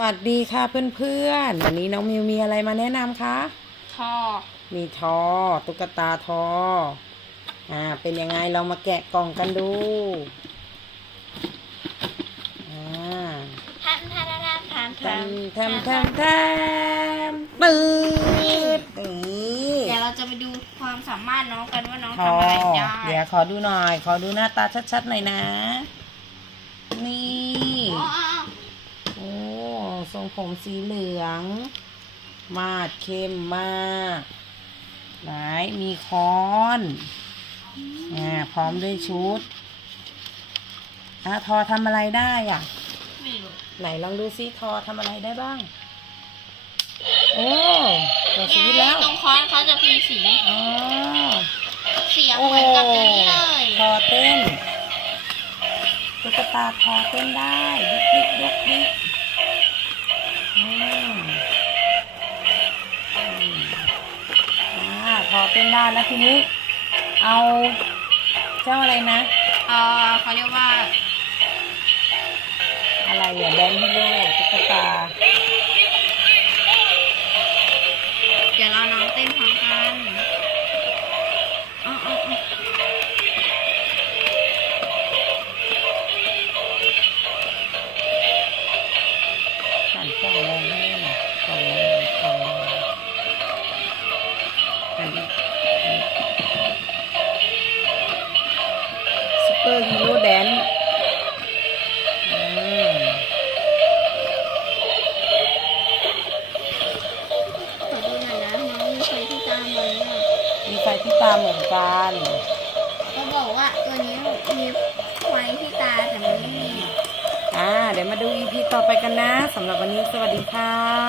วัสดีค่ะเพื่อนๆ วันนี้น้องมิวมีอะไรมาแนะนำคะท่อมีทอ ตุ๊กตาทอ อ่า เป็นยังไงเรามาแกะกล่องกันดู อ่าทำทำทำทำแทมแทมแทมแทมปืดนี่เดี๋ยวเราจะไปดูความสามารถน้องกันว่าน้องทอทำอะไรได้ เดี๋ยวขอดูหน่อย ขอดูหน้าตาชัดๆหน่อยนะ รงผมสีเหลือง มาดเข้มมากไหนมีค้อนอ่าพร้อมด้วยชุดอะทอทำอะไรได้อะไม่รู้ไหนลองดูซิทอทำอะไรได้บ้าง โอ้ตัวชีวิตแล้วตรงค้อนเขาจะมีสีอ๋อเสียงโอ้เหมือนกับตัวนี้เลยทอเต้นตุ๊กตาทอเต้นได้ดิกดิกดิก ดิกอืมอืมอ่าทอเต้นได้แล้วทีนี้ เอาเจ้าอะไรนะเออเขาเรียกว่า อะไรอะแดนฮิโร่ตุ๊กตา เดี๋ยวเราน้องเต้นพร้อมกัน ซุปเปอร์ฮีโร่แดนอืมขอดูหน่อยนะน้องมีใครที่ตามไหมอะมีไฟที่ตาเหมือนกันเขาบอกว่าตัวนี้มีไฟที่ตาแต่มันไม่มี อ่า เดี๋ยวมาดู EP ต่อไปกันนะสำหรับวันนี้สวัสดีค่ะ